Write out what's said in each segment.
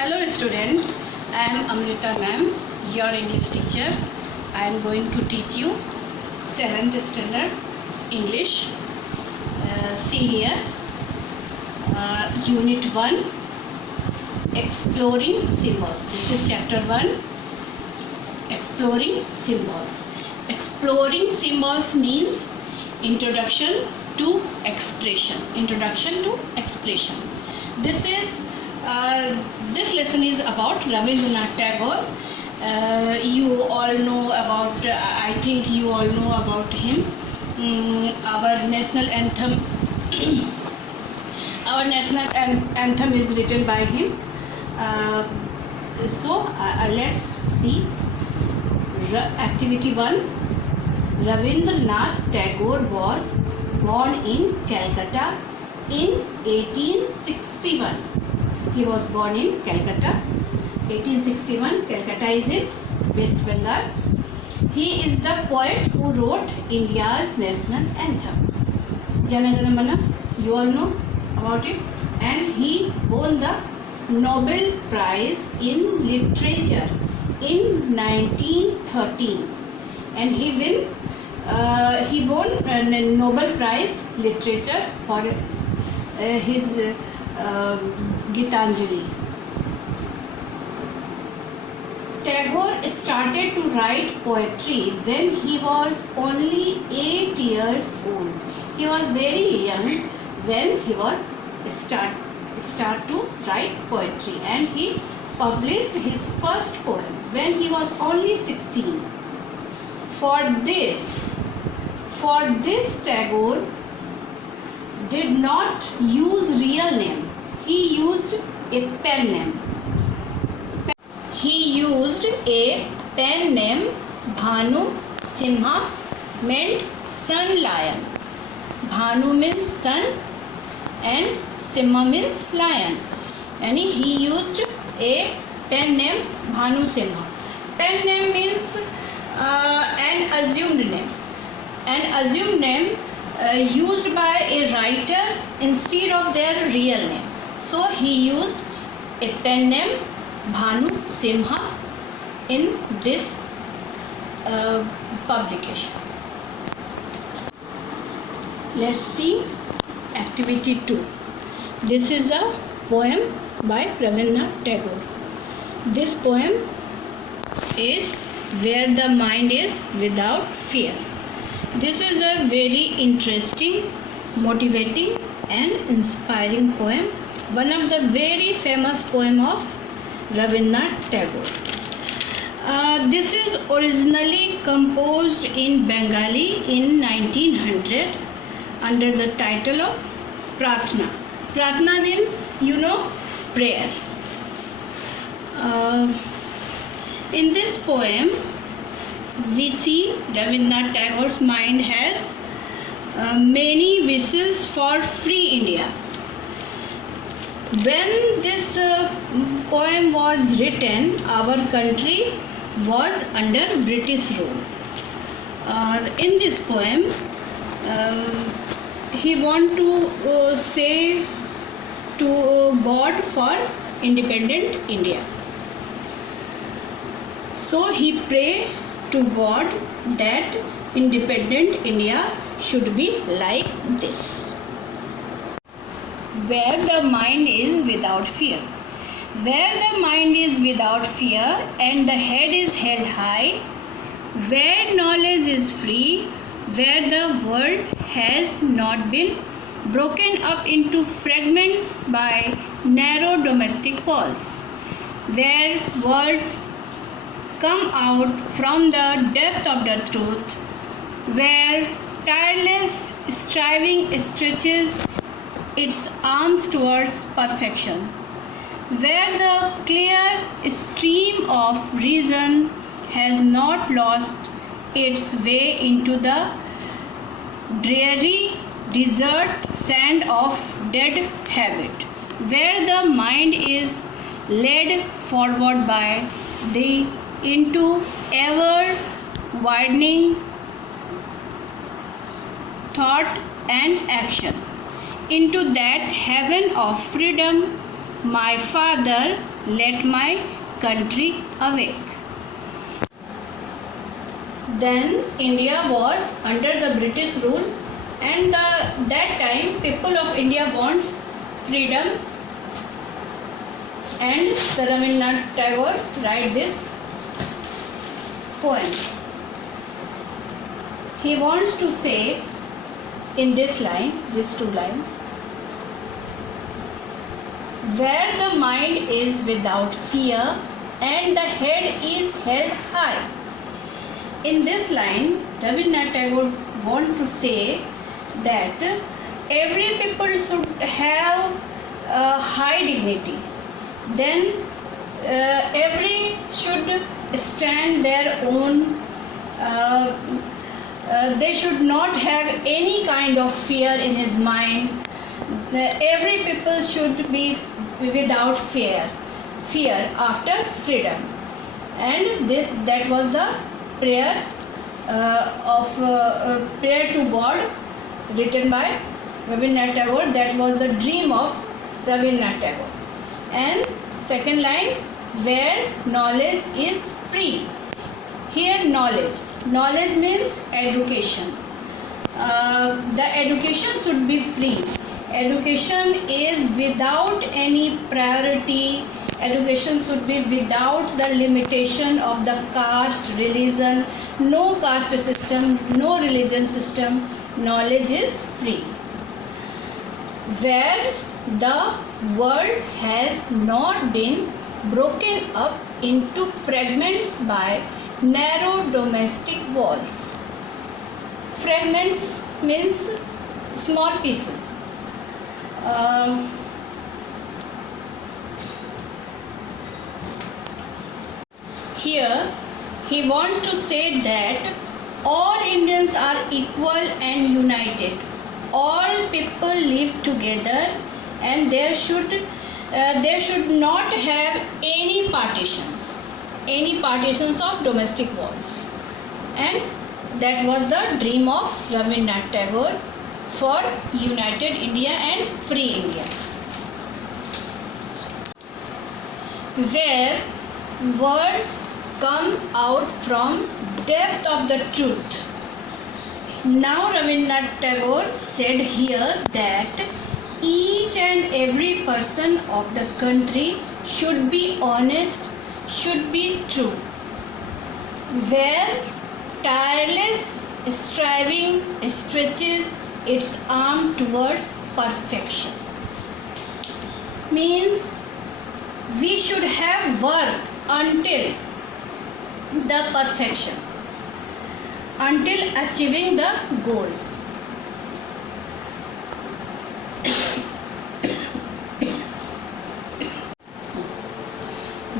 Hello student, I am Amrita ma'am, your English teacher. I am going to teach you 7th standard English. See here, Unit 1, Exploring Symbols. This is Chapter 1, Exploring Symbols. Exploring Symbols means Introduction to Expression. Introduction to Expression. This lesson is about Rabindranath Tagore. You all know about, I think you all know about him. Our national anthem our national anthem is written by him. Let's see. Activity 1. Rabindranath Tagore was born in Calcutta in 1861. He was born in Calcutta, 1861. Calcutta is in West Bengal. He is the poet who wrote India's national anthem. Jana Gana Mana, you all know about it. And he won the Nobel Prize in Literature in 1913. And he won Nobel Prize Literature for his Gitanjali. Tagore started to write poetry when he was only 8 years old. He was very young when he was start to write poetry, and he published his first poem when he was only 16. For this Tagore did not use real name. He used a pen name. He used a pen name. Bhanu Simha meant sun lion. Bhanu means sun and Simha means lion. And he used a pen name Bhanu Simha. Pen name means an assumed name. An assumed name used by a writer instead of their real name. So he used a pen name Bhanu Simha in this publication. Let's see activity 2. This is a poem by Rabindranath Tagore. This poem is Where the Mind is Without Fear. This is a very interesting, motivating and inspiring poem. One of the very famous poem of Rabindranath Tagore. This is originally composed in Bengali in 1900 under the title of Pratna. Pratna means, prayer. In this poem, we see Rabindranath Tagore's mind has many wishes for free India. When this poem was written, our country was under British rule. In this poem, he want to say to God for independent India. So he prayed to God that independent India should be like this. Where the mind is without fear. Where the mind is without fear and the head is held high, where knowledge is free, where the world has not been broken up into fragments by narrow domestic walls, where words come out from the depth of the truth, where tireless striving stretches its arms towards perfection, where the clear stream of reason has not lost its way into the dreary desert sand of dead habit, where the mind is led forward by the into ever widening thought and action, into that heaven of freedom my father, let my country awake. Then India was under the British rule, and that time people of India wants freedom, and Rabindranath Tagore write this poem. He wants to say in this line, these two lines, where the mind is without fear and the head is held high. In this line, Rabindranath Tagore wants to say that every people should have a high dignity. Then every should stand their own. They should not have any kind of fear in his mind. Every people should be without fear after freedom. And that was the prayer prayer to God written by Rabindranath Tagore. That was the dream of Rabindranath Tagore. And second line, where knowledge is free. Here knowledge means education. The education should be free. Education is without any priority. Education should be without the limitation of the caste, religion. No caste system, no religion system. Knowledge is free. Where the world has not been broken up into fragments by narrow domestic walls. Fragments means small pieces. Here he wants to say that all Indians are equal and united. All people live together, and there should not have any partitions of domestic walls. And that was the dream of Rabindranath Tagore for united India and free India. Where words come out from depth of the truth. Now Rabindranath Tagore said here that each and every person of the country should be honest, should be true. Where tireless striving stretches its arm towards perfection. Means we should have work until the perfection, until achieving the goal.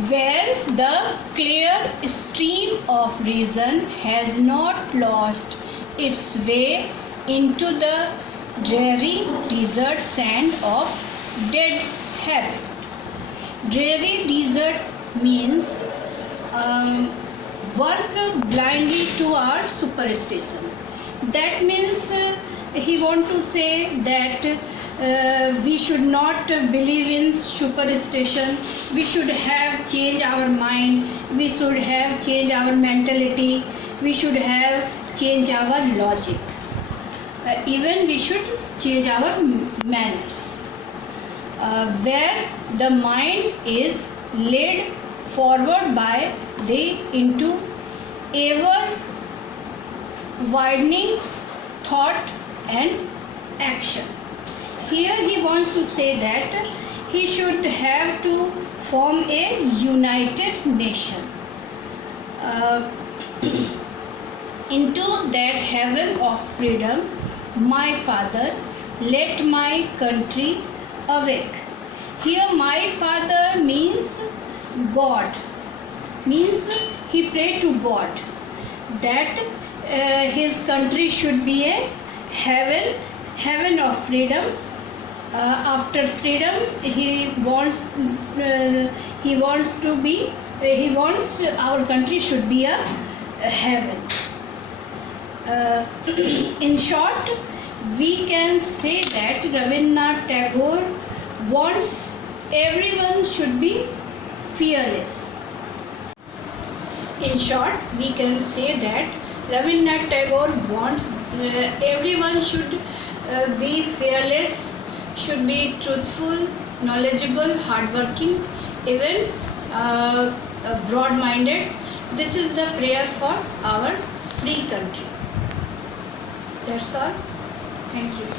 Where the clear stream of reason has not lost its way into the dreary desert sand of dead habit. Dreary desert means work blindly to our superstition. That means he want to say that we should not believe in superstition. We should have changed our mind. We should have changed our mentality. We should have changed our logic. Even we should change our manners. Where the mind is led forward by the into ever widening thought and action. Here he wants to say that he should have to form a united nation. Into that heaven of freedom, my father, let my country awake. Here my father means God, means he prayed to God that his country should be a heaven of freedom. After freedom, he wants our country should be a heaven. In short, we can say that Rabindranath Tagore wants everyone should be fearless. In short, we can say that Rabindranath Tagore wants everyone should be fearless, should be truthful, knowledgeable, hardworking, even broad-minded. This is the prayer for our free country. That's all. Thank you.